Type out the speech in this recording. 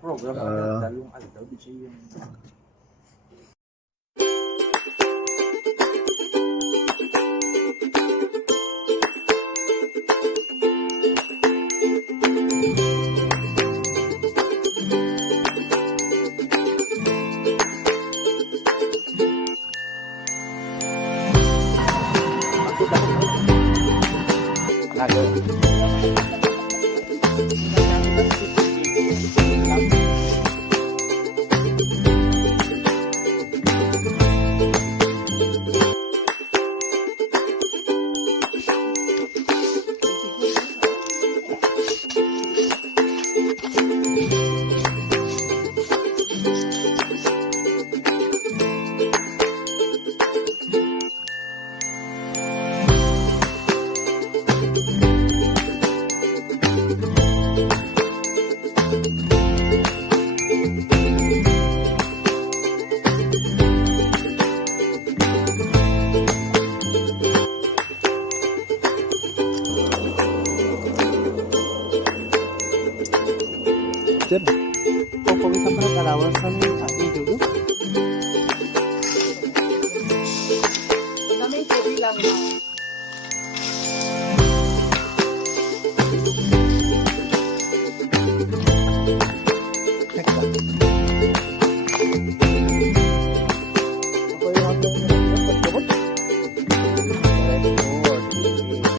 program ako dalawang aldaw di siya yung Sir, pupawit na pala kalawan sa ating dugo. Kami bilang na. Check lang.